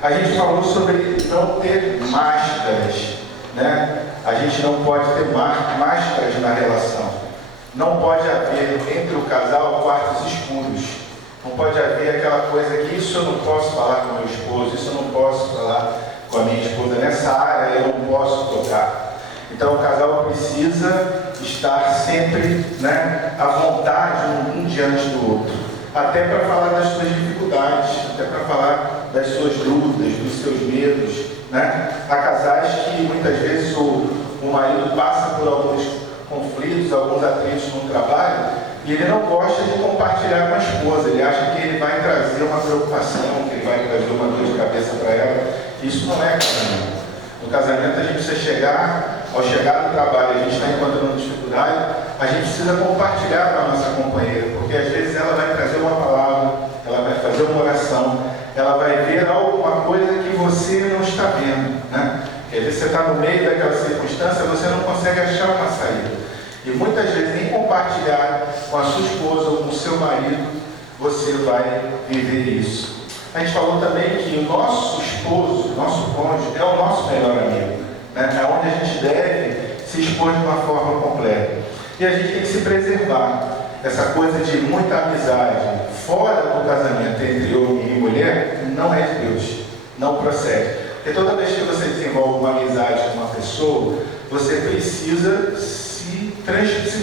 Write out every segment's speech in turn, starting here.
A gente falou sobre não ter máscaras, né? A gente não pode ter máscaras na relação. Não pode haver entre o casal quartos escuros. Não pode haver aquela coisa que isso eu não posso falar com meu esposo, isso eu não posso falar com a minha esposa, nessa área eu não posso tocar. Então o casal precisa estar sempre, né, à vontade um diante do outro. Até para falar das suas dificuldades, até para falar das suas dúvidas, dos seus medos, né? Há casais que muitas vezes o marido passa por alguns conflitos, alguns atritos no trabalho, e ele não gosta de compartilhar com a esposa. Ele acha que ele vai trazer uma preocupação, que ele vai trazer uma dor de cabeça para ela. Isso não é casamento. No casamento a gente precisa chegar, ao chegar no trabalho, a gente está encontrando dificuldade, a gente precisa compartilhar com a nossa companheira, porque às vezes ela vai trazer uma palavra, ela vai fazer uma oração, ela vai ver alguma coisa que você não está vendo, né? Às vezes você está no meio daquela circunstância, você não consegue achar uma saída. E muitas vezes nem compartilhar com a sua esposa ou com o seu marido, você vai viver isso. A gente falou também que o nosso esposo, nosso cônjuge, é o nosso melhor amigo, né? É onde a gente deve se expor de uma forma completa. E a gente tem que se preservar. Essa coisa de muita amizade fora do casamento entre homem e mulher não é de Deus, não procede. Porque toda vez que você desenvolve uma amizade com uma pessoa, você precisa se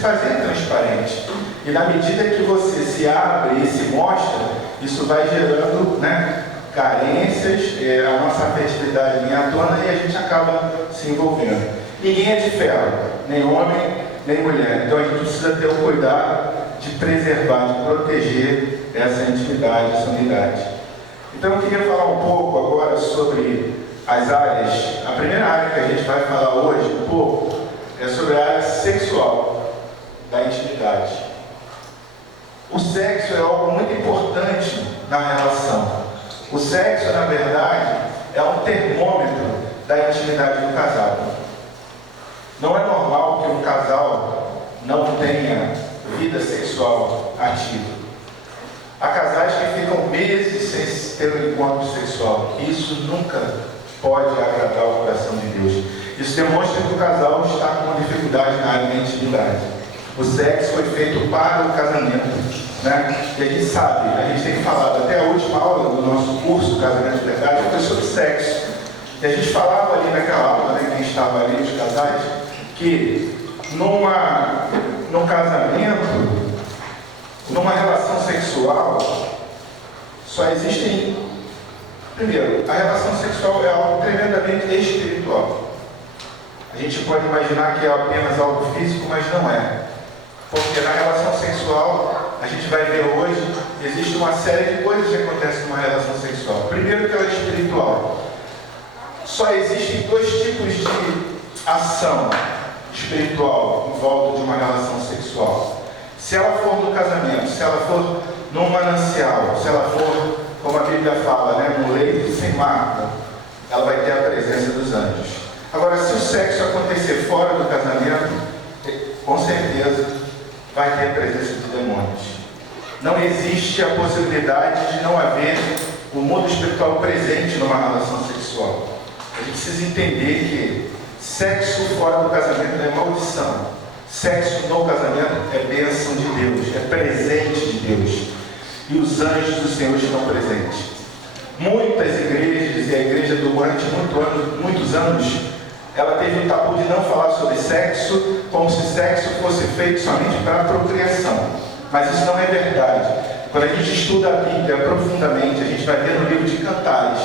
fazer transparente. E na medida que você se abre e se mostra, isso vai gerando, né, carências, a nossa afetividade vem à tona e a gente acaba se envolvendo. Ninguém é de ferro, nem homem, nem mulher. Então a gente precisa ter o cuidado de preservar, de proteger essa intimidade, essa unidade. Então eu queria falar um pouco agora sobre as áreas. A primeira área que a gente vai falar hoje um pouco é sobre a área sexual da intimidade. O sexo é algo muito importante na relação. O sexo, na verdade, é um termômetro da intimidade do casal. Não é normal que um casal não tenha vida sexual ativa. Há casais que ficam meses sem ter um encontro sexual. Isso nunca pode agradar o coração de Deus. Isso demonstra que o casal está com uma dificuldade na área da intimidade. O sexo foi feito para o casamento, né? E a gente sabe, a gente tem falado, até a última aula do nosso curso, Casamento de Verdade, foi sobre sexo. E a gente falava ali naquela aula, né, quem estava ali, os casais, que num casamento, numa relação sexual, só existem... Primeiro, a relação sexual é algo tremendamente espiritual. A gente pode imaginar que é apenas algo físico, mas não é. Porque na relação sexual, a gente vai ver hoje, existe uma série de coisas que acontecem numa relação sexual. Primeiro, que ela é espiritual. Só existem dois tipos de ação espiritual em volta de uma relação sexual. Se ela for no casamento, se ela for num manancial, se ela for, como a Bíblia fala, né, no leito sem mácula, ela vai ter a presença dos anjos. Agora, se o sexo acontecer fora do casamento, com certeza vai ter a presença de demônios. Não existe a possibilidade de não haver o mundo espiritual presente numa relação sexual. A gente precisa entender que sexo fora do casamento é maldição. Sexo no casamento é bênção de Deus, é presente de Deus. E os anjos do Senhor estão presentes. Muitas igrejas, e a igreja durante muitos anos, ela teve um tabu de não falar sobre sexo, como se sexo fosse feito somente para a procriação. Mas isso não é verdade. Quando a gente estuda a Bíblia profundamente, a gente vai ver no livro de Cantares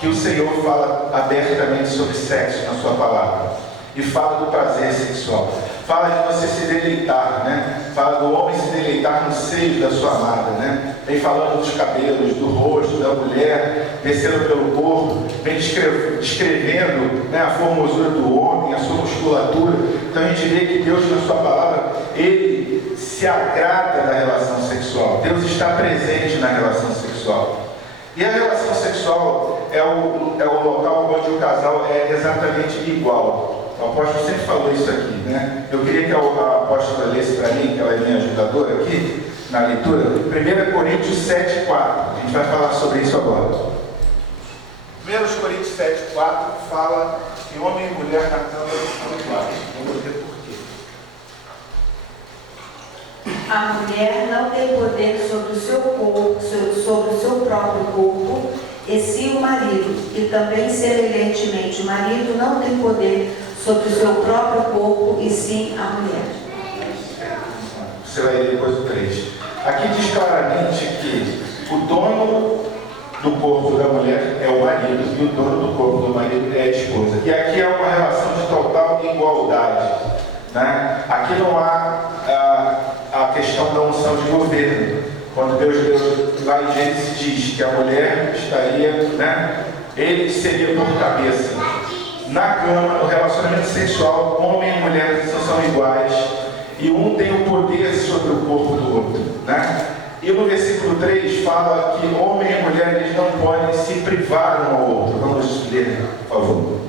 que o Senhor fala abertamente sobre sexo na sua palavra. E fala do prazer sexual. Fala de você se deleitar, né? Fala do homem se deleitar no seio da sua amada, né? Vem falando dos cabelos, do rosto da mulher, descendo pelo corpo, vem descrevendo, né, a formosura do homem, a sua musculatura. Então a gente vê que Deus, na sua palavra, Ele se agrada da relação sexual. Deus está presente na relação sexual. E a relação sexual é o local onde o casal é exatamente igual. O apóstolo sempre falou isso aqui, né? Eu queria que a apóstola lesse para mim, que ela é minha ajudadora aqui, na leitura, 1 Coríntios 7,4. A gente vai falar sobre isso agora. 1 1 Coríntios 7,4 fala que homem e mulher na cama são iguais. Vamos ver por quê. A mulher não tem poder sobre o seu corpo, sobre o seu próprio corpo, e sim o marido, e também semelhantemente o marido não tem poder sobre o seu próprio corpo, e sim a mulher. Você vai ler depois o 3. Aqui diz claramente que o dono do corpo da mulher é o marido e o dono do corpo do marido é a esposa. E aqui há uma relação de total igualdade, né? Aqui não há a questão da unção de governo. Quando Deus lá em Gênesis diz que a mulher estaria, né? Ele seria por cabeça. Na cama, no relacionamento sexual, homem e mulher são iguais e um tem o poder sobre o corpo do outro, né? E no versículo 3 fala que homem e mulher eles não podem se privar um ao outro. Vamos ler, por favor.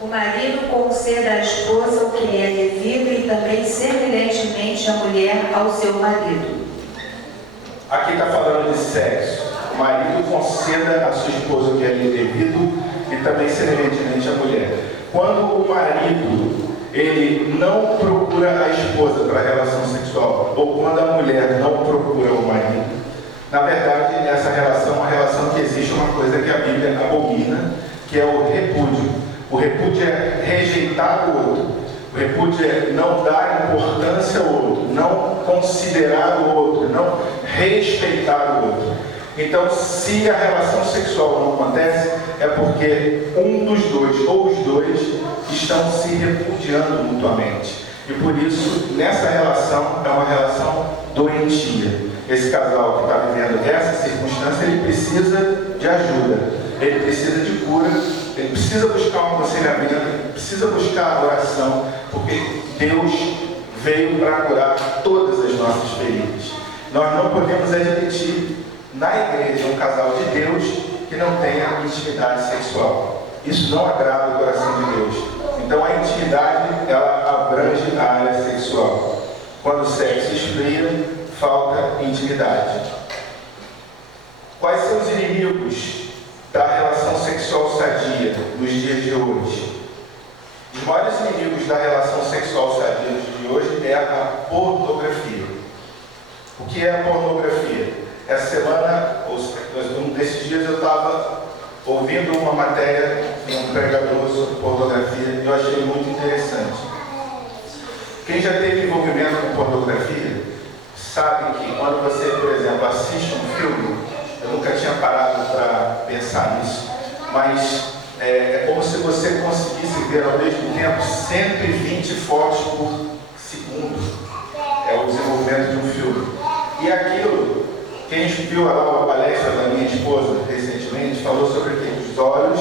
O marido conceda à esposa o que lhe é devido e também semelhantemente a mulher ao seu marido. Aqui está falando de sexo. O marido conceda à sua esposa o que é lhe devido e também semelhantemente a mulher. Quando o marido ele não procura a esposa para a relação sexual, ou quando a mulher não procura o marido, na verdade, essa relação é uma relação que existe uma coisa que a Bíblia abomina, que é o repúdio. O repúdio é rejeitar o outro. O repúdio é não dar importância ao outro, não considerar o outro, não respeitar o outro. Então, se a relação sexual não acontece, é porque um dos dois ou os dois estão se repudiando mutuamente. E por isso, nessa relação, é uma relação doentia. Esse casal que está vivendo essa circunstância, ele precisa de ajuda, ele precisa de cura, ele precisa buscar um aconselhamento, ele precisa buscar a oração, porque Deus veio para curar todas as nossas feridas. Nós não podemos admitir na igreja um casal de Deus que não tenha intimidade sexual. Isso não agrada o coração de Deus. Então a intimidade, ela abrange a área sexual. Quando o sexo esfria, falta intimidade. Quais são os inimigos da relação sexual sadia nos dias de hoje? Os maiores inimigos da relação sexual sadia nos dias de hoje é a pornografia. O que é a pornografia? Essa semana, um desses dias, eu estava ouvindo uma matéria de um pregador sobre pornografia e eu achei muito interessante. Quem já teve envolvimento com pornografia sabe que quando você, por exemplo, assiste um filme, eu nunca tinha parado para pensar nisso, mas é como se você conseguisse ver ao mesmo tempo 120 fotos por segundo. É o desenvolvimento de um filme. E aquilo, quem viu lá a palestra da minha esposa recentemente, falou sobre que os olhos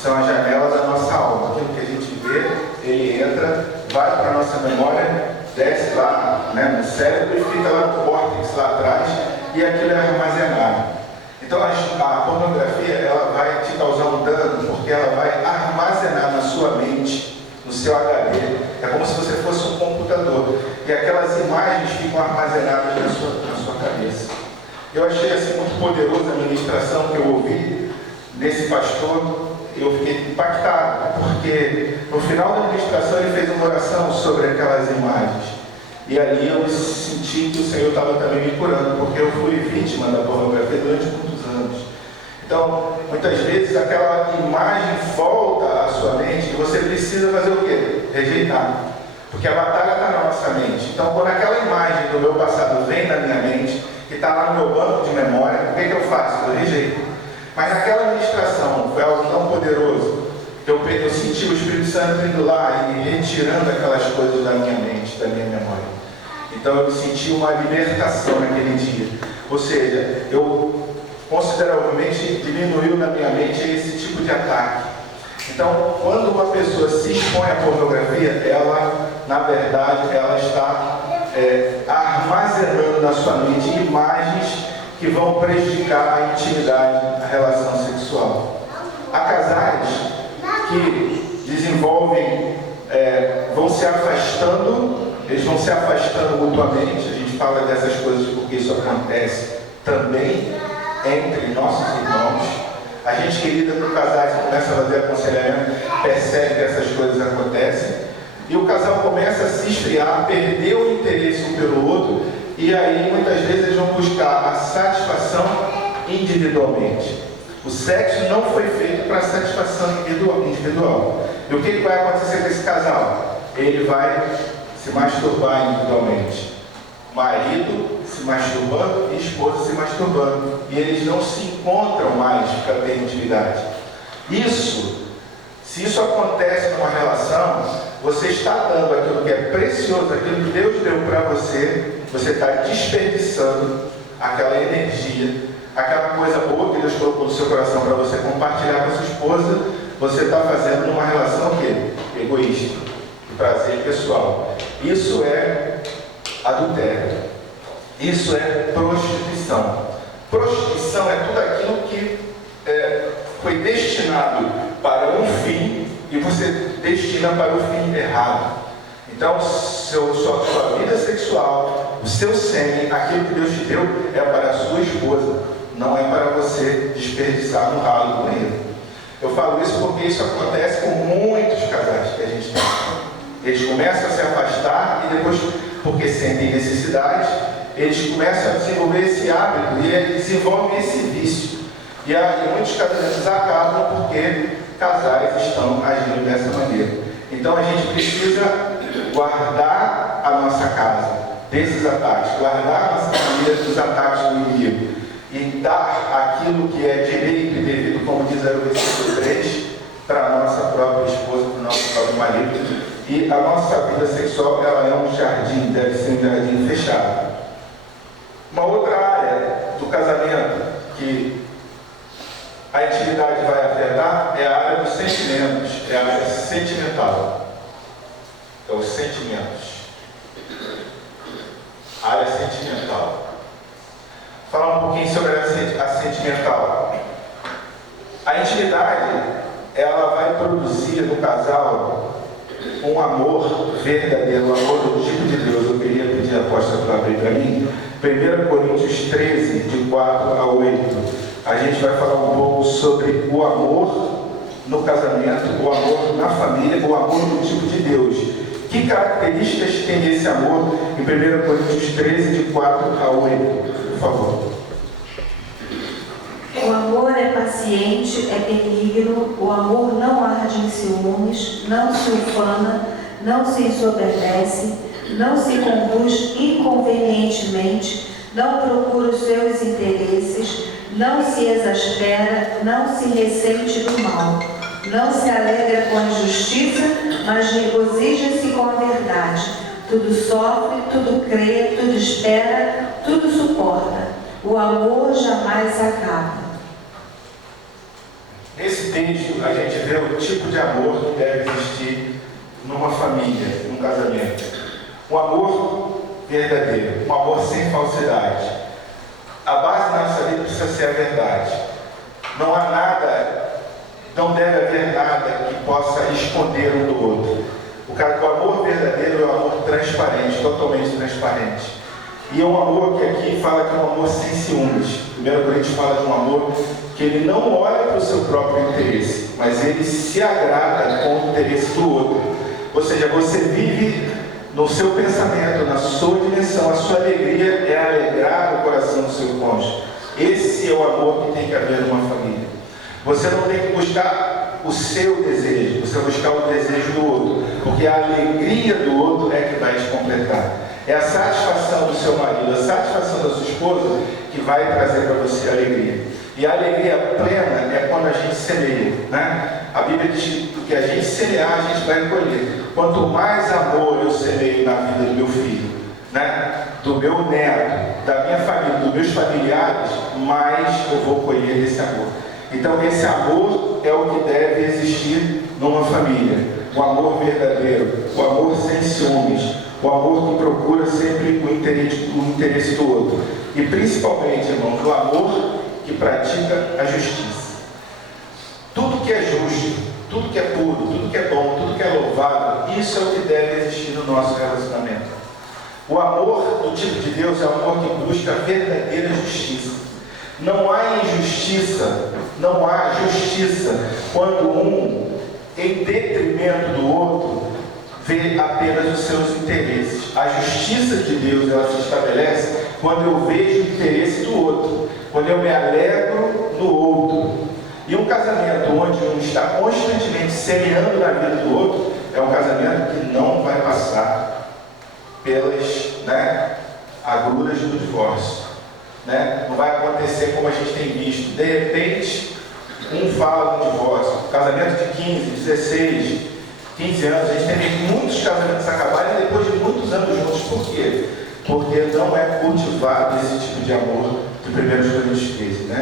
são a janela da nossa alma. Aquilo que a gente vê, ele entra, vai para a nossa memória, desce lá, né, no cérebro e fica lá no córtex, lá atrás, e aquilo é armazenado. Então a pornografia, ela vai te causar um dano, porque ela vai armazenar na sua mente, no seu HD. É como se você fosse um computador. E aquelas imagens ficam armazenadas na sua cabeça. Eu achei assim muito poderosa a ministração que eu ouvi desse pastor. Eu fiquei impactado, porque no final da ministração ele fez uma oração sobre aquelas imagens. E ali eu senti que o Senhor estava também me curando, porque eu fui vítima da pornografia durante muitos anos. Então, muitas vezes aquela imagem volta à sua mente e você precisa fazer o quê? Rejeitar. Porque a batalha está na nossa mente. Então, quando aquela imagem do meu passado vem na minha mente, que está lá no meu banco de memória, o que eu faço? Eu rejeito. Mas naquela ministração, foi algo tão poderoso, eu senti o Espírito Santo indo lá e retirando aquelas coisas da minha mente, da minha memória. Então eu senti uma libertação naquele dia. Ou seja, eu consideravelmente diminuiu na minha mente esse tipo de ataque. Então, quando uma pessoa se expõe à pornografia, ela, na verdade, ela está armazenando na sua mente imagens que vão prejudicar a intimidade, a relação sexual. Há casais que desenvolvem, vão se afastando, eles vão se afastando mutuamente. A gente fala dessas coisas porque isso acontece também entre nossos irmãos. A gente que lida com casais, que começa a fazer aconselhamento, percebe que essas coisas acontecem. E o casal começa a se esfriar, perder o interesse um pelo outro, e aí muitas vezes eles vão buscar a satisfação individualmente. O sexo não foi feito para satisfação individual. E o que vai acontecer com esse casal? Ele vai se masturbar individualmente. Marido se masturbando e esposa se masturbando. E eles não se encontram mais para ter intimidade. Se isso acontece numa relação, você está dando aquilo que é precioso, aquilo que Deus deu para você, você está desperdiçando aquela energia, aquela coisa boa que Deus colocou no seu coração para você compartilhar com a sua esposa, você está fazendo numa relação o quê? Egoísta, de prazer pessoal. Isso é adultério. Isso é prostituição. Prostituição é tudo aquilo que foi destinado para um fim e você destina para o fim errado. Então, sua vida sexual, o seu sêmen, aquilo que Deus te deu é para a sua esposa, não é para você desperdiçar no ralo do banheiro. Eu falo isso porque isso acontece com muitos casais que a gente tem. Eles começam a se afastar e depois, porque sentem necessidade, eles começam a desenvolver esse hábito e eles desenvolvem esse vício. E muitos casamentos acabam porque casais estão agindo dessa maneira. Então a gente precisa guardar a nossa casa desses ataques, guardar a nossa família dos ataques do inimigo e dar aquilo que é direito e devido, como diz aí o versículo 3, para a nossa própria esposa, para o nosso próprio marido. E a nossa vida sexual, ela é um jardim, deve ser um jardim fechado. Uma outra área do casamento que a intimidade vai afetar é a área dos sentimentos, é a área sentimental. É os sentimentos. A área sentimental. Falar um pouquinho sobre a sentimental. A intimidade, ela vai produzir no casal um amor verdadeiro, um amor do tipo de Deus. Eu queria pedir a apóstola para abrir para mim. 1 Coríntios 13, de 4 a 8. A gente vai falar um pouco sobre o amor no casamento, o amor na família, o amor do tipo de Deus. Que características tem esse amor em 1 Coríntios 13, de 4 a 8? Por favor. O amor é paciente, é benigno, o amor não arde em ciúmes, não se ufana, não se ensoberbece, não se conduz inconvenientemente, não procura os seus interesses, não se exaspera, não se ressente do mal, não se alegra com a injustiça, mas regozija-se com a verdade. Tudo sofre, tudo crê, tudo espera, tudo suporta. O amor jamais acaba. Nesse texto, a gente vê o tipo de amor que deve existir numa família, num casamento. Um amor verdadeiro, um amor sem falsidade. A base da nossa vida precisa ser a verdade. Não há nada, não deve haver nada que possa esconder um do outro. O amor verdadeiro é um amor transparente, totalmente transparente. E é um amor que aqui fala que é um amor sem ciúmes. 1 Coríntios fala de um amor que ele não olha para o seu próprio interesse, mas ele se agrada com o interesse do outro. Ou seja, você vive no seu pensamento, na sua dimensão, a sua alegria é alegrar o coração do seu cônjuge. Esse é o amor que tem que haver numa família. Você não tem que buscar o seu desejo, você vai buscar o desejo do outro, porque a alegria do outro é que vai te completar. É a satisfação do seu marido, a satisfação da sua esposa que vai trazer para você alegria. E a alegria plena é quando a gente semeia, né? A Bíblia diz que a gente semear, a gente vai colher. Quanto mais amor eu semeio na vida do meu filho, né? Do meu neto, da minha família, dos meus familiares, mais eu vou colher esse amor. Então esse amor é o que deve existir numa família. O amor verdadeiro, o amor sem ciúmes, o amor que procura sempre o interesse do outro. E principalmente, irmãos, o amor que pratica a justiça. Tudo que é justo, tudo que é puro, tudo que é bom, tudo que é louvável, isso é o que deve existir no nosso relacionamento. O amor do tipo de Deus é o amor que busca a verdadeira justiça. Não há injustiça não há justiça quando um, em detrimento do outro, vê apenas os seus interesses. A justiça de Deus, ela se estabelece quando eu vejo o interesse do outro, quando eu me alegro no outro. E um casamento onde um está constantemente semeando na vida do outro, é um casamento que não vai passar pelas agruras do divórcio. Não vai acontecer como a gente tem visto. De repente, um fala do divórcio. Casamento de 15, 16, 15 anos. A gente tem visto muitos casamentos acabarem depois de muitos anos juntos. Por quê? Porque não é cultivado esse tipo de amor de 1 Coríntios 15.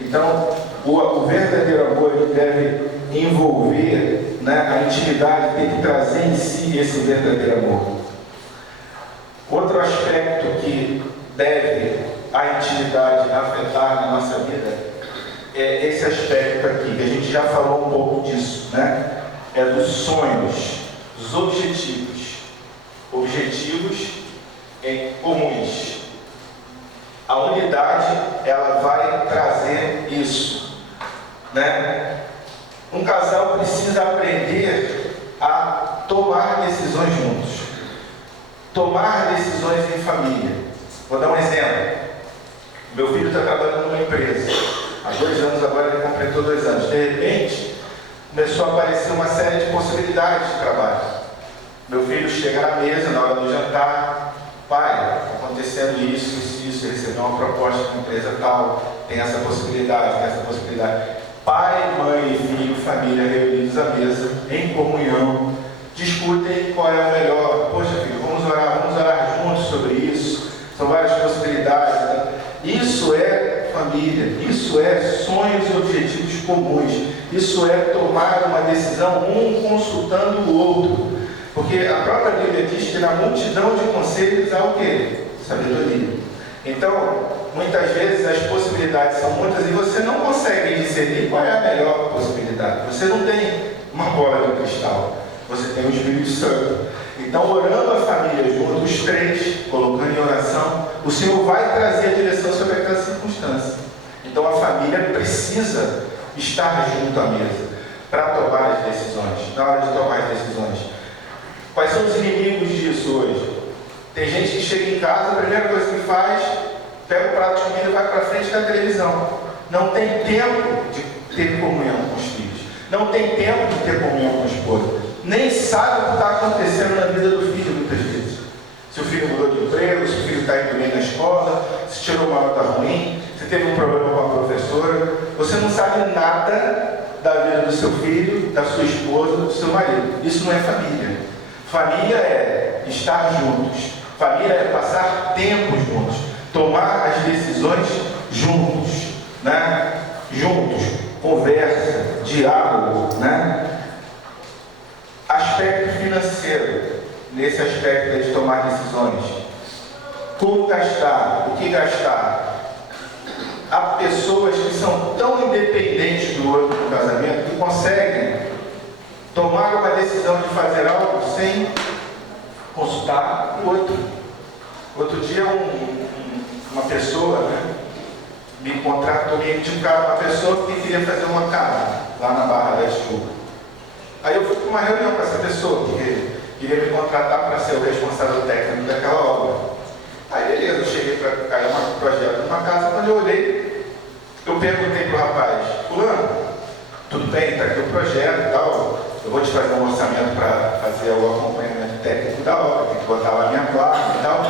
Então, o verdadeiro amor ele deve envolver a intimidade, tem que trazer em si esse verdadeiro amor. Outro aspecto que deve a intimidade afetar na nossa vida é esse aspecto aqui, que a gente já falou um pouco disso, é dos sonhos, dos objetivos comuns. A unidade, ela vai trazer isso, Um casal precisa aprender a tomar decisões juntos, tomar decisões em família. Vou dar um exemplo. Meu filho está trabalhando numa empresa, há 2 anos agora, ele completou 2 anos. De repente, começou a aparecer uma série de possibilidades de trabalho. Meu filho chega na mesa, na hora do jantar: pai, está acontecendo isso, recebeu uma proposta de uma empresa tal, tem essa possibilidade, Pai, mãe, filho, família reunidos à mesa, em comunhão, discutem qual é o melhor. Poxa, filho, vamos orar juntos sobre isso. São várias possibilidades. Isso é família, isso é sonhos e objetivos comuns. Isso é tomar uma decisão, um consultando o outro. Porque a própria Bíblia diz que na multidão de conselhos há o quê? Sabedoria. Então, muitas vezes as possibilidades são muitas e você não consegue discernir qual é a melhor possibilidade. Você não tem uma bola de cristal, você tem o Espírito Santo. Então, orando a família junto, os 3, colocando em oração, o Senhor vai trazer a direção sobre aquela circunstância. Então, a família precisa estar junto à mesa para tomar as decisões, na hora de tomar as decisões. Quais são os inimigos disso hoje? Tem gente que chega em casa, a primeira coisa que faz, pega o prato de comida e vai para frente da televisão. Não tem tempo de ter comunhão com os filhos. Não tem tempo de ter comunhão com a esposa. Nem sabe o que está acontecendo na vida do filho, muitas vezes. Se o filho mudou de emprego, se o filho está indo bem na escola, se tirou uma nota ruim, se teve um problema com a professora. Você não sabe nada da vida do seu filho, da sua esposa, do seu marido. Isso não é família. Família é estar juntos. Família é passar tempo juntos. Tomar as decisões juntos. Juntos. Conversa, diálogo. Aspecto financeiro. Nesse aspecto de tomar decisões. Como gastar? O que gastar? Há pessoas que são tão independentes do outro no casamento que conseguem tomar uma decisão de fazer algo sem consultar o outro. Outro dia uma pessoa me contratou, me indicava uma pessoa que queria fazer uma casa lá na Barra da Chuva. Aí eu fui para uma reunião com essa pessoa que queria me contratar para ser o responsável técnico daquela obra. Aí beleza, eu cheguei para cair um projeto numa casa. Quando eu olhei, eu perguntei para o rapaz: fulano, tudo bem, está aqui o projeto e tal, eu vou te fazer um orçamento para fazer o acompanhamento técnico da obra, tem que botar lá a minha placa e tal,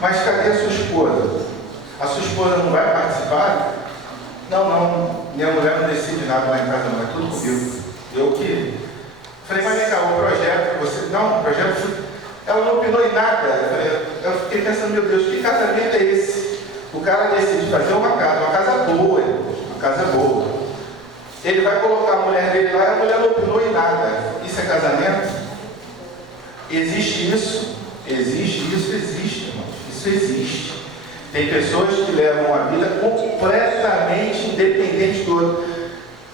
mas cadê a sua esposa? A sua esposa não vai participar? Não, minha mulher não decide nada lá em casa, não, é tudo comigo. Eu que... Falei, mas vem cá, o projeto, você... Não, o projeto... Ela não opinou em nada. Eu fiquei pensando, meu Deus, que casamento é esse? O cara decide fazer uma casa boa, uma casa boa. Ele vai colocar a mulher dele lá e a mulher não opinou em nada. Isso é casamento? Existe isso? Existe, irmãos. Isso existe. Tem pessoas que levam a vida completamente independente do outro.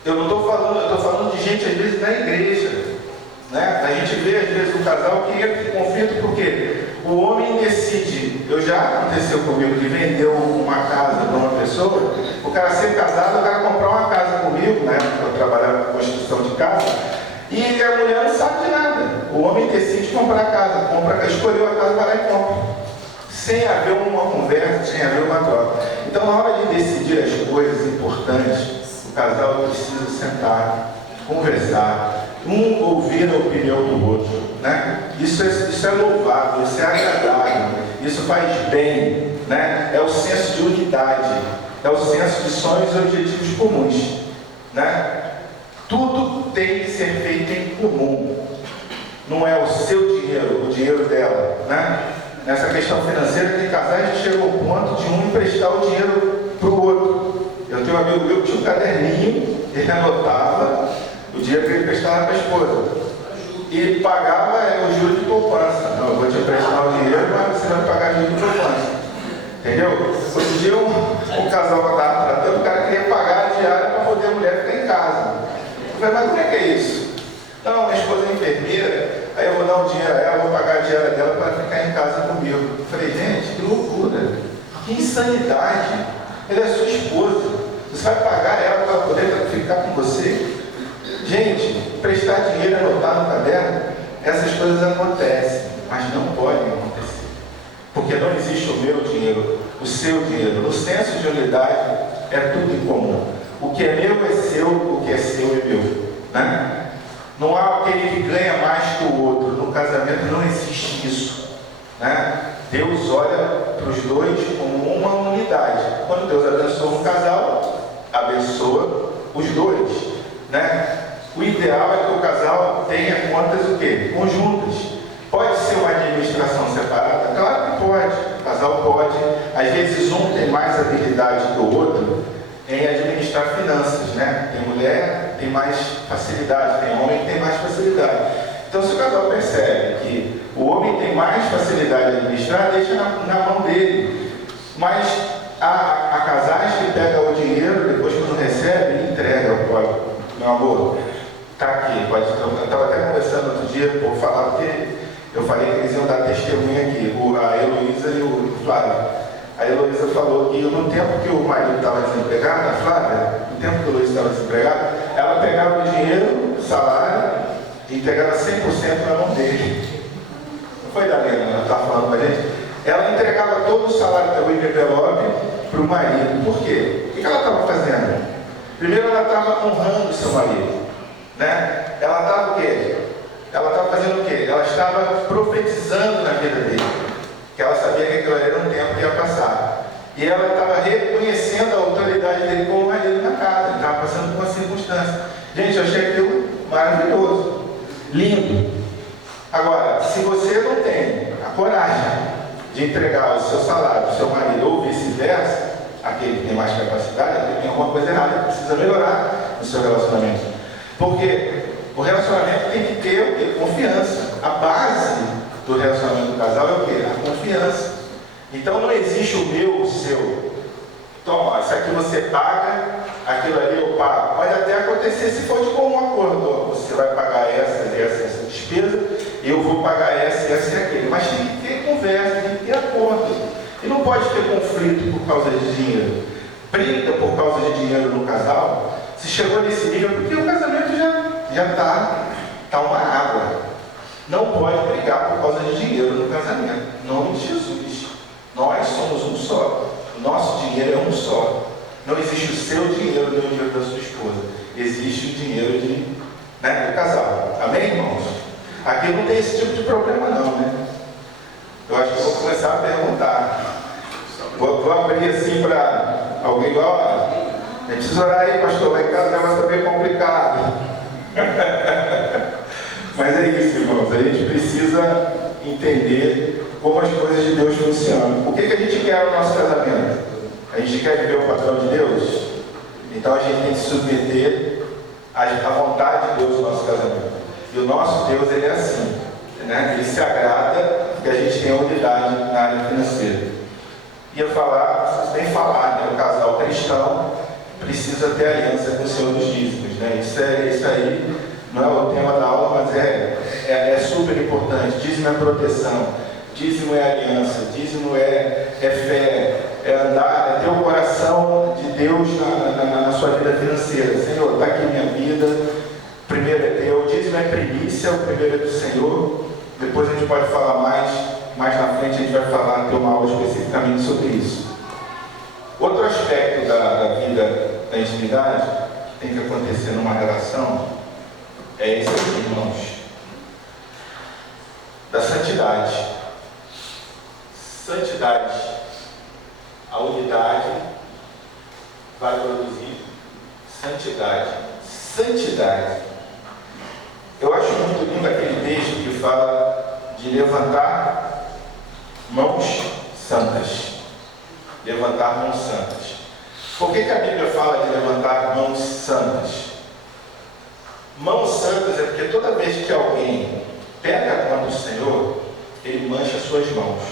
Eu estou falando de gente, às vezes, na igreja. A gente vê, às vezes, um casal que entra em conflito, por quê? o homem decide, já aconteceu comigo, que vendeu uma casa para uma pessoa, o cara ser casado, o cara comprar uma casa comigo, na época que eu trabalhava com construção de casa, e a mulher não sabe de nada. O homem decide comprar a casa, escolheu a casa, vai lá e compra. Sem haver uma conversa, sem haver uma troca. Então, na hora de decidir as coisas importantes, o casal precisa sentar, conversar, um ouvir a opinião do outro, né? Isso é louvável, isso é agradável, isso faz bem, né? É o senso de unidade, é o senso de sonhos e objetivos comuns, né? Tudo tem que ser feito em comum. Não é o seu dinheiro, o dinheiro dela, né? Nessa questão financeira, tem casais que chegam ao ponto de um emprestar o dinheiro para o outro. Eu tenho um amigo meu que tinha um caderninho, ele anotava o dinheiro que ele emprestava para a esposa. E pagava o juro de poupança. Não, eu vou te emprestar o dinheiro, mas você vai pagar juro de poupança. Entendeu? Outro dia um casal que eu estava tratando, o cara queria pagar a diária para poder a mulher ficar em casa. Eu falei, mas como é que é isso? Não, minha esposa é enfermeira, aí eu vou dar um dinheiro a ela, vou pagar a diária dela para ficar em casa comigo. Eu falei, gente, que loucura, que insanidade. Ela é sua esposa, você vai pagar ela para poder ficar com você? Gente, prestar dinheiro, anotar no caderno, essas coisas acontecem, mas não podem acontecer. Porque não existe o meu dinheiro, o seu dinheiro. No senso de unidade, é tudo em comum. O que é meu é seu, o que é seu é meu, né? Não há aquele que ganha mais que o outro. No casamento não existe isso, né? Deus olha para os dois como uma unidade. Quando Deus abençoa um casal, abençoa os dois, né? O ideal é que o casal tenha contas o quê? Conjuntas. Pode ser uma administração separada? Claro que pode. O casal pode. Às vezes um tem mais habilidade que o outro em administrar finanças, né? Tem mulher, tem mais facilidade, tem homem que tem mais facilidade. Então, se o casal percebe que o homem tem mais facilidade de administrar, deixa na mão dele. Mas há casais que pegam o dinheiro, depois quando recebe, entrega. Meu amor, está aqui. Eu estava até conversando outro dia, vou falar porque eu falei que eles iam dar testemunha aqui, a Heloísa e o Flávio. A Heloísa falou que no tempo que o marido estava desempregado, a Flávia, no tempo que o Luiz estava desempregado, ela pegava o dinheiro, o salário, e entregava 100% na mão dele. Não foi, Dalena? Ela estava falando com a gente. Ela entregava todo o salário da envelope para o marido. Por quê? O que ela estava fazendo? Primeiro, ela estava honrando o seu marido, né? Ela estava o quê? Ela estava fazendo o quê? Ela estava profetizando na vida dele. Que ela sabia que aquilo era um tempo que ia passar. E ela estava reconhecendo a autoridade dele como marido na casa. Ele estava passando por uma circunstância. Gente, eu achei aquilo maravilhoso, lindo. Agora, se você não tem a coragem de entregar o seu salário, o seu marido, ou vice-versa, aquele que tem mais capacidade, aquele que tem alguma coisa errada, precisa melhorar no seu relacionamento. Porque o relacionamento tem que ter o quê? Confiança. A base do relacionamento do casal é o quê? A confiança. Então não existe o meu, o seu. Então, isso aqui você paga, aquilo ali eu pago. Pode até acontecer se for de comum acordo. Você vai pagar essa despesa, eu vou pagar essa e aquele. Mas tem que ter conversa, tem que ter acordo. E não pode ter conflito por causa de dinheiro. Briga por causa de dinheiro no casal. Se chegou nesse nível, porque o casamento já está uma água. Não pode brigar por causa de dinheiro no casamento. Em nome de Jesus. Nós somos um só. O nosso dinheiro é um só. Não existe o seu dinheiro nem o dinheiro da sua esposa. Existe o dinheiro do casal. Amém, irmãos? Aqui não tem esse tipo de problema não, né? Eu acho que eu vou começar a perguntar. Vou abrir assim para alguém igual. A gente precisa orar aí, pastor. Lá em casa o negócio está bem complicado. Mas é isso, irmãos. A gente precisa entender como as coisas de Deus funcionam. O que a gente quer no nosso casamento? A gente quer viver o padrão de Deus? Então a gente tem que se submeter à vontade de Deus no nosso casamento. E o nosso Deus, ele é assim, né? Ele se agrada que a gente tenha unidade na área financeira. Ia falar, vocês nem falar, né? O casal cristão precisa ter aliança com o Senhor dos dízimos, né? Isso aí não é o tema da aula, mas é super importante. Dízimo é proteção. Dízimo é aliança, dízimo é fé, é andar, é ter o coração de Deus na sua vida financeira. Senhor, está aqui minha vida, primeiro é teu, dízimo é primícia, o primeiro é do Senhor. Depois a gente pode falar mais na frente a gente vai falar, ter uma aula especificamente sobre isso. Outro aspecto da vida da intimidade que tem que acontecer numa relação é esse aqui, irmãos, da santidade. Santidade, a unidade vai produzir santidade. Santidade. Eu acho muito lindo aquele texto que fala de levantar mãos santas. Levantar mãos santas. Por que a Bíblia fala de levantar mãos santas? Mãos santas é porque toda vez que alguém pega contra o Senhor, ele mancha suas mãos.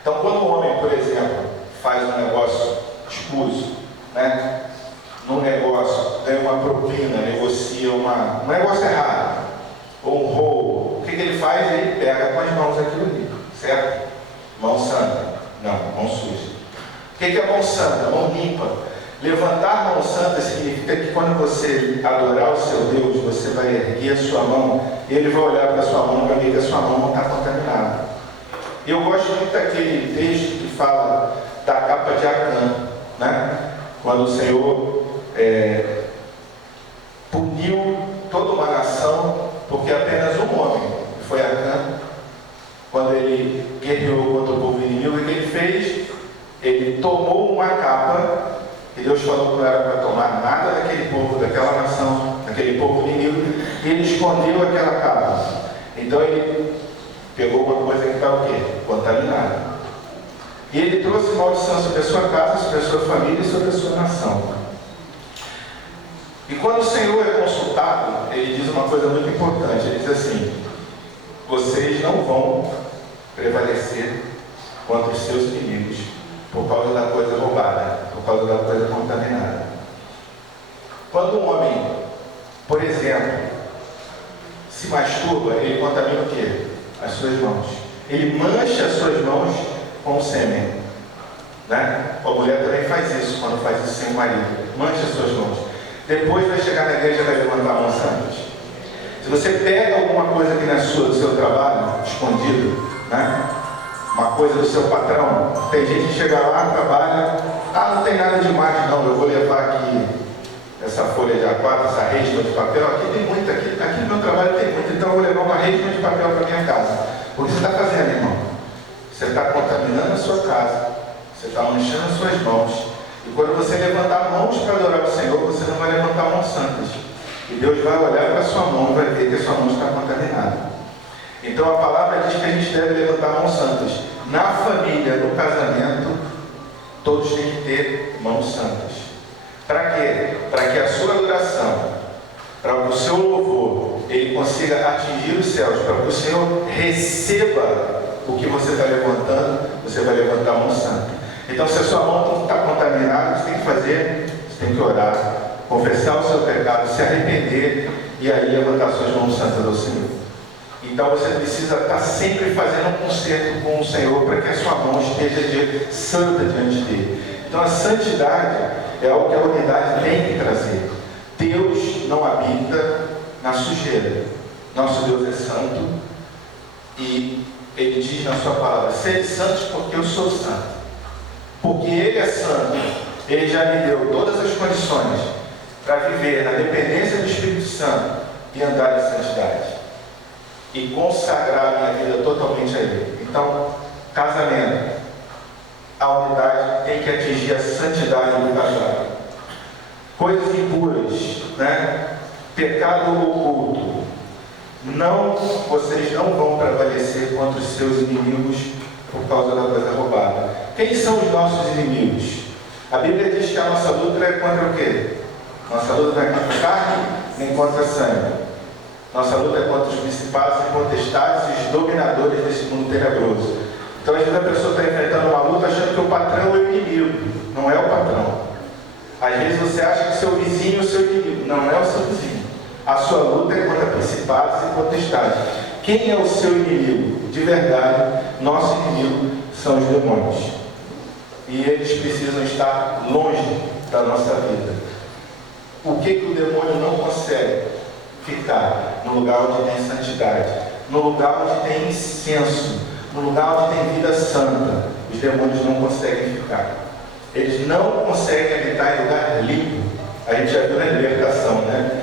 Então, quando um homem, por exemplo, faz um negócio escuso, né? Num negócio, ganha uma propina, negocia um negócio errado, ou um roubo, o que ele faz? Ele pega com as mãos aquilo ali, certo? Mão santa. Não, mão suja. O que é mão santa? Mão limpa. Levantar mão santa significa que quando você adorar o seu Deus, você vai erguer a sua mão, e ele vai olhar para a sua mão e vai ver que a sua mão não está contaminada. Eu gosto muito daquele texto que fala da capa de Acã, né? Quando o Senhor puniu toda uma nação, porque apenas um homem, que foi Acã, quando ele guerreou contra o povo inimigo, o que ele fez? Ele tomou uma capa, e Deus falou que não era para tomar nada daquele povo, daquela nação, daquele povo inimigo, e ele escondeu aquela capa. Então ele pegou uma coisa que está o quê? Contaminada. E ele trouxe maldição sobre a sua casa, sobre a sua família e sobre a sua nação. E quando o Senhor é consultado, ele diz uma coisa muito importante. Ele diz assim: vocês não vão prevalecer contra os seus inimigos por causa da coisa roubada, por causa da coisa contaminada. Quando um homem, por exemplo, se masturba, ele contamina o quê? As suas mãos. Ele mancha as suas mãos com o sêmen, né? A mulher também faz isso quando faz isso sem o marido. Mancha as suas mãos. Depois vai chegar na igreja e vai levantar a mão santas. Se você pega alguma coisa aqui do seu trabalho, escondido, né? Uma coisa do seu patrão, tem gente que chega lá, trabalha, não tem nada demais não, eu vou levar aqui essa folha de A4, essa resma de papel, aqui tem muito, aqui no meu trabalho tem muito, então eu vou levar uma resma de papel para minha casa. O que você está fazendo, irmão? Você está contaminando a sua casa, você está manchando as suas mãos, e quando você levantar mãos para adorar o Senhor, você não vai levantar mãos santas, e Deus vai olhar para a sua mão e vai ver que a sua mão está contaminada. Então a palavra diz que a gente deve levantar mãos santas. Na família, no casamento, todos têm que ter mãos santas. Para quê? Para que a sua adoração, para que o seu louvor, ele consiga atingir os céus, para que o Senhor receba o que você está levantando, você vai levantar a mão santa. Então, se a sua mão não está contaminada, você tem que fazer, você tem que orar, confessar o seu pecado, se arrepender e aí levantar suas mãos santas ao Senhor. Então você precisa estar sempre fazendo um concerto com o Senhor para que a sua mão esteja santa diante dele. Então a santidade é algo que a unidade tem que trazer. Deus não habita na sujeira. Nosso Deus é santo e Ele diz na sua palavra: sede santos porque eu sou santo. Porque Ele é santo, Ele já me deu todas as condições para viver na dependência do Espírito Santo e andar em santidade. E consagrar a minha vida totalmente a Ele. Então, casamento, a unidade tem que atingir a santidade do casal. Coisas impuras, né? Pecado oculto. Vocês não vão prevalecer contra os seus inimigos por causa da coisa roubada. Quem são os nossos inimigos? A Bíblia diz que a nossa luta é contra o quê? Nossa luta não é contra carne, nem contra sangue. Nossa luta é contra os principados e potestades e os dominadores desse mundo tenebroso. Então, às vezes a pessoa está enfrentando uma luta achando que o patrão é o inimigo. Não é o patrão. Às vezes você acha que seu vizinho é o seu inimigo. Não é o seu vizinho. A sua luta é contra principados e potestades. Quem é o seu inimigo? De verdade, nosso inimigo são os demônios. E eles precisam estar longe da nossa vida. O que o demônio não consegue? Ficar no lugar onde tem santidade, no lugar onde tem incenso, no lugar onde tem vida santa. Os demônios não conseguem ficar. Eles não conseguem habitar em lugar limpo. A gente já viu na libertação, né?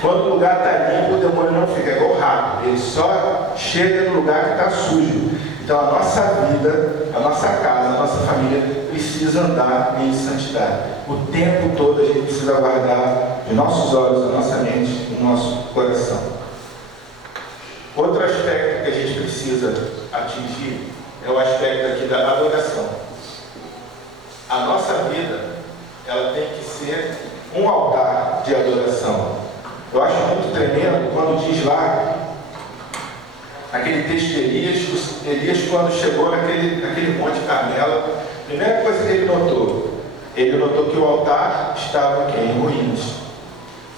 Quando o lugar está limpo, o demônio não fica, é igual o rato. Ele só chega no lugar que está sujo. Então a nossa vida, a nossa casa, a nossa família precisa andar em santidade. O tempo todo a gente precisa guardar os nossos olhos, a nossa mente, o nosso coração. Outro aspecto que a gente precisa atingir é o aspecto aqui da adoração. A nossa vida, ela tem que ser um altar de adoração. Eu acho muito tremendo quando diz lá, naquele texto de Elias quando chegou naquele monte Carmelo, a primeira coisa que ele notou que o altar estava aqui, em ruínas.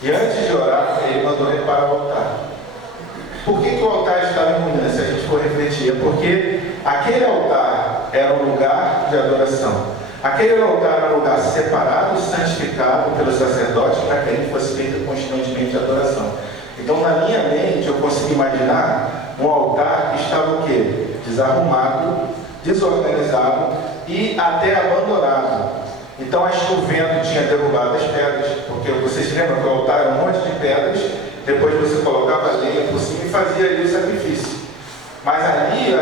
E antes de orar, ele mandou reparar o altar. Por que o altar estava em ruínas, se a gente for refletir? É porque aquele altar era um lugar de adoração. Aquele altar era um lugar separado e santificado pelo sacerdote para que ele fosse feita constantemente a adoração. Então, na minha mente, eu consigo imaginar um altar que estava o quê? Desarrumado, desorganizado e até abandonado. Então, acho que o vento tinha derrubado as pedras, porque vocês lembram que o altar era um monte de pedras, depois você colocava a lenha por cima e fazia ali o sacrifício. Mas ali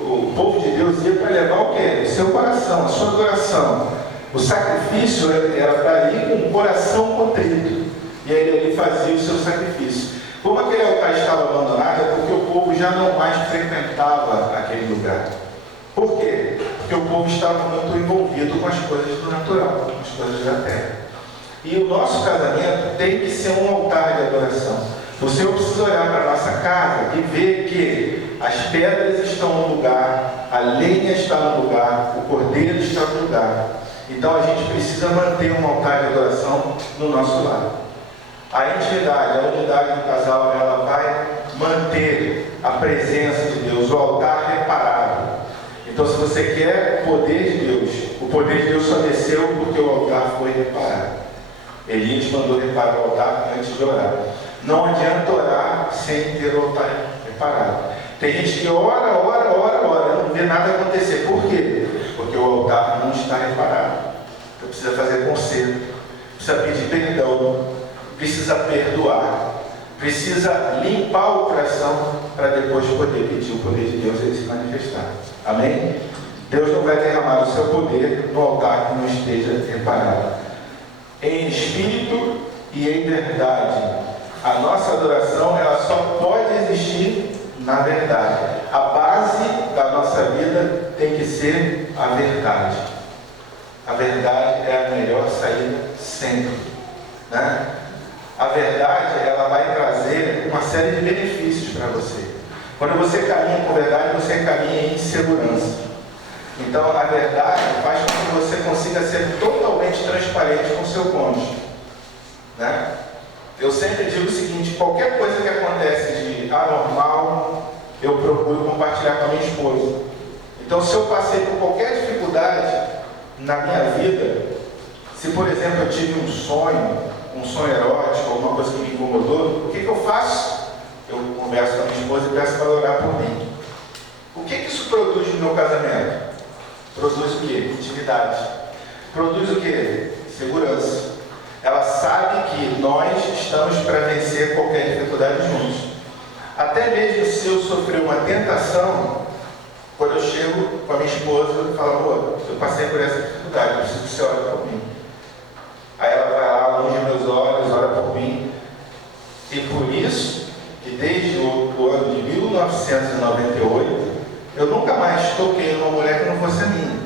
o povo de Deus ia para levar o quê? O seu coração, a sua adoração. O sacrifício era para ir com o coração contrito. E aí ele ali fazia o seu sacrifício. Como aquele altar estava abandonado, é porque o povo já não mais frequentava aquele lugar. Por quê? Porque o povo estava muito envolvido com as coisas do natural, com as coisas da terra. E o nosso casamento tem que ser um altar de adoração. O Senhor precisa olhar para a nossa casa e ver que as pedras estão no lugar, a lenha está no lugar, o cordeiro está no lugar. Então a gente precisa manter um altar de adoração no nosso lar. A intimidade, a unidade do casal, ela vai manter a presença de Deus, o altar reparado. Então, se você quer o poder de Deus só desceu porque o altar foi reparado. Elias mandou reparar o altar antes de orar. Não adianta orar sem ter o altar reparado. Tem gente que ora, não vê nada acontecer. Por quê? Porque o altar não está reparado. Então precisa fazer conserto, precisa pedir perdão, precisa perdoar, precisa limpar o coração para depois poder pedir o poder de Deus e ele se manifestar. Amém? Deus não vai derramar o seu poder no altar que não esteja reparado. Em espírito e em verdade. A nossa adoração, ela só pode existir na verdade. A base da nossa vida tem que ser a verdade. A verdade é a melhor saída sempre, né? A verdade, ela vai trazer uma série de benefícios para você. Quando você caminha com verdade, você caminha em segurança. Então, a verdade faz com que você consiga ser totalmente transparente com o seu cônjuge, né? Eu sempre digo o seguinte: qualquer coisa que acontece de anormal, eu procuro compartilhar com a minha esposa. Então, se eu passei por qualquer dificuldade na minha vida, se por exemplo eu tive um sonho erótico, alguma coisa que me incomodou, o que eu faço? Eu converso com a minha esposa e peço para ela orar por mim. O que isso produz no meu casamento? Produz o quê? Intimidade. Produz o quê? Segurança. Ela sabe que nós estamos para vencer qualquer dificuldade juntos. Até mesmo se eu sofrer uma tentação, quando eu chego com a minha esposa, eu falo: amor, eu passei por essa dificuldade, eu preciso que você ore por mim. Aí ela vai lá, longe dos meus olhos, ora por mim. E por isso, que desde o ano de 1998, eu nunca mais toquei numa mulher que não fosse a minha.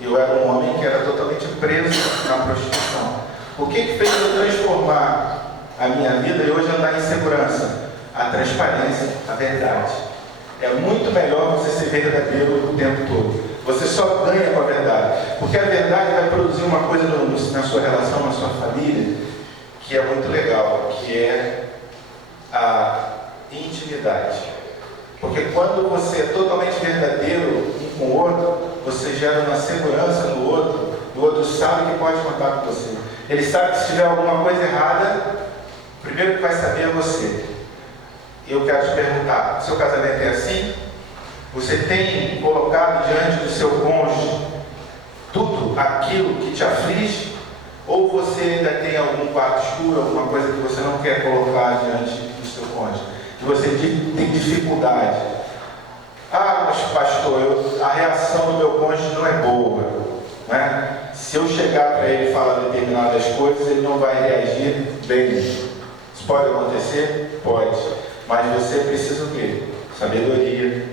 Eu era um homem que era totalmente preso na prostituição. O que fez eu transformar a minha vida e hoje andar em segurança? A transparência, a verdade. É muito melhor você ser verdadeiro o tempo todo. Você só ganha com a verdade. Porque a verdade vai produzir uma coisa na sua relação, na sua família, que é muito legal, que é a intimidade. Porque quando você é totalmente verdadeiro um com o outro, você gera uma segurança no outro, e o outro sabe que pode contar com você. Ele sabe que se tiver alguma coisa errada, o primeiro que vai saber é você. Eu quero te perguntar, seu casamento é assim? Você tem colocado diante do seu cônjuge tudo aquilo que te aflige? Ou você ainda tem algum quarto escuro, alguma coisa que você não quer colocar diante do seu cônjuge? Que você tem dificuldade? Ah, mas pastor, a reação do meu cônjuge não é boa, né? Se eu chegar para ele e falar determinadas coisas, ele não vai reagir bem. Isso pode acontecer? Pode. Mas você precisa o quê? Sabedoria,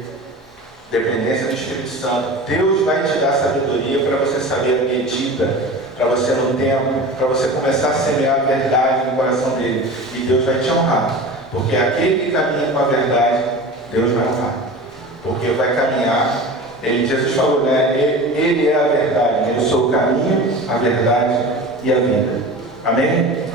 dependência do Espírito Santo. Deus vai te dar sabedoria para você saber a medida, para você no tempo, para você começar a semear a verdade no coração dele. E Deus vai te honrar. Porque aquele que caminha com a verdade, Deus vai honrar. Porque vai caminhar, Jesus falou, né? Ele é a verdade, né? Eu sou o caminho, a verdade e a vida. Amém?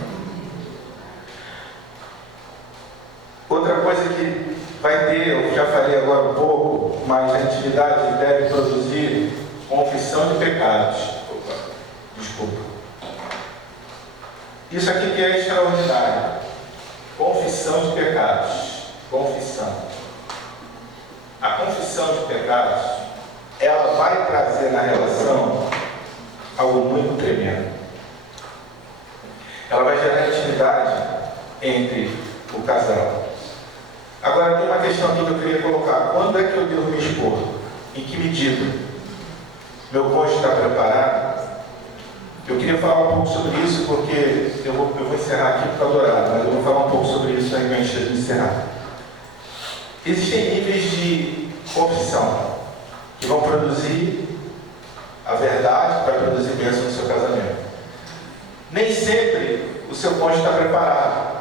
Outra coisa que vai ter, eu já falei agora um pouco, mas a intimidade deve produzir confissão de pecados. Desculpa. Isso aqui que é extraordinário. Confissão de pecados. Confissão. A confissão de pecados, ela vai trazer na relação algo muito tremendo. Ela vai gerar intimidade entre o casal. Agora tem uma questão aqui que eu queria colocar. Quando é que eu devo me expor? Em que medida? Meu cônjuge está preparado? Eu queria falar um pouco sobre isso, porque eu vou encerrar aqui por causa do horário, mas eu vou falar um pouco sobre isso aí antes de encerrar. Existem níveis de confissão que vão produzir a verdade, vai produzir bênção no seu casamento. Nem sempre o seu cônjuge está preparado.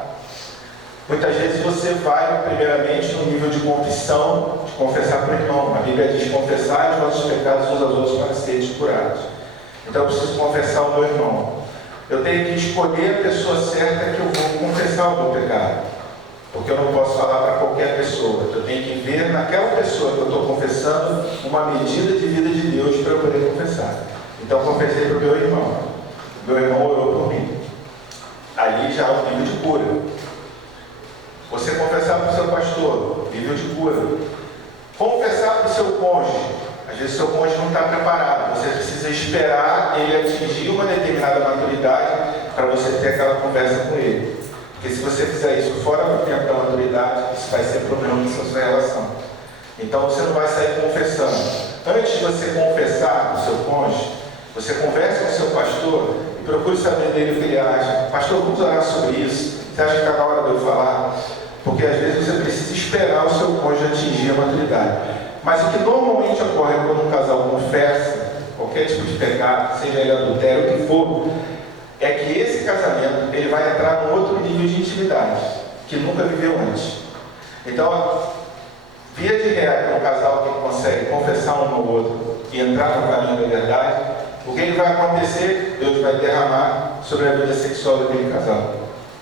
Muitas vezes você vai, primeiramente, no nível de confissão, de confessar para o irmão. A Bíblia diz: confessar os vossos pecados uns aos outros para serem curados. Então eu preciso confessar o meu irmão. Eu tenho que escolher a pessoa certa que eu vou confessar o meu pecado. Porque eu não posso falar para qualquer pessoa. Eu tenho que ver naquela pessoa que eu estou confessando uma medida de vida de Deus para eu poder confessar. Então eu confessei para o meu irmão. Meu irmão orou por mim. Ali já é um nível de cura. Você confessar para o seu pastor, nível de cura. Confessar para o seu cônjuge. Às vezes o seu cônjuge não está preparado. Você precisa esperar ele atingir uma determinada maturidade para você ter aquela conversa com ele. Porque se você fizer isso fora do tempo da maturidade, isso vai ser problema na sua relação. Então você não vai sair confessando. Antes de você confessar para o seu cônjuge, você conversa com o seu pastor e procure saber dele o que ele acha. Pastor, vamos orar sobre isso. Você acha que está na hora de eu falar? Porque às vezes você precisa esperar o seu cônjuge atingir a maturidade. Mas o que normalmente ocorre quando um casal confessa qualquer tipo de pecado, seja ele adultério, o que for, é que esse casamento ele vai entrar num outro nível de intimidade, que nunca viveu antes. Então, via de regra, um casal que consegue confessar um ao outro e entrar no caminho da verdade, o que vai acontecer? Deus vai derramar sobre a vida sexual daquele casal.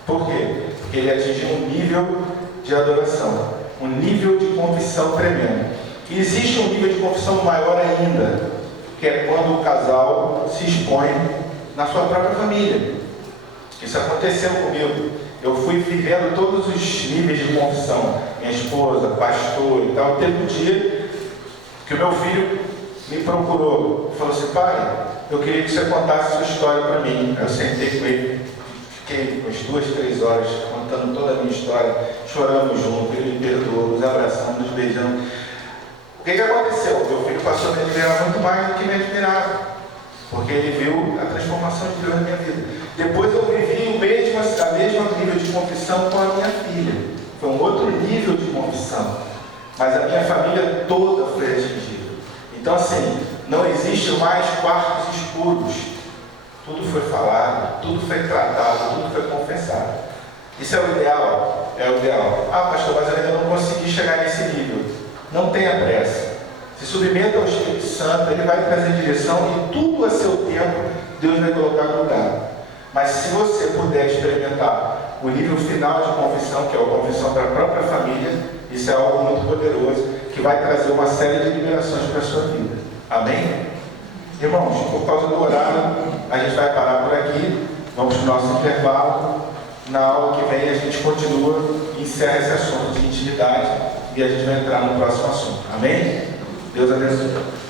Por quê? Porque ele atingiu um nível de adoração, um nível de confissão tremendo. E existe um nível de confissão maior ainda, que é quando o casal se expõe na sua própria família. Isso aconteceu comigo. Eu fui vivendo todos os níveis de confissão. Minha esposa, pastor e tal. Teve um dia que o meu filho me procurou. Falou assim: pai, eu queria que você contasse a sua história para mim. Eu sentei com ele. Fiquei umas 2, 3 horas contando toda a minha história. Choramos juntos, ele me perdoou, nos abraçamos, nos beijamos. O que aconteceu? Meu filho passou a me admirar muito mais do que me admirava. Porque ele viu a transformação de Deus na minha vida. Depois eu vivi a mesma nível de confissão com a minha filha. Foi um outro nível de confissão. Mas a minha família toda foi atingida. Então assim, não existe mais quartos escuros. Tudo foi falado, tudo foi tratado, tudo foi confessado. Isso é o ideal? É o ideal. Ah, pastor, mas eu ainda não consegui chegar nesse nível. Não tenha pressa. Se submeta ao Espírito Santo, ele vai trazer direção e tudo a seu tempo Deus vai colocar no lugar. Mas se você puder experimentar o nível final de confissão, que é a confissão para a própria família, Isso é algo muito poderoso, que vai trazer uma série de liberações para a sua vida. Amém? Irmãos, por causa do horário, a gente vai parar por aqui. Vamos para o nosso intervalo. Na aula que vem a gente continua e encerra esse assunto de intimidade e a gente vai entrar no próximo assunto. Amém? Deus abençoe.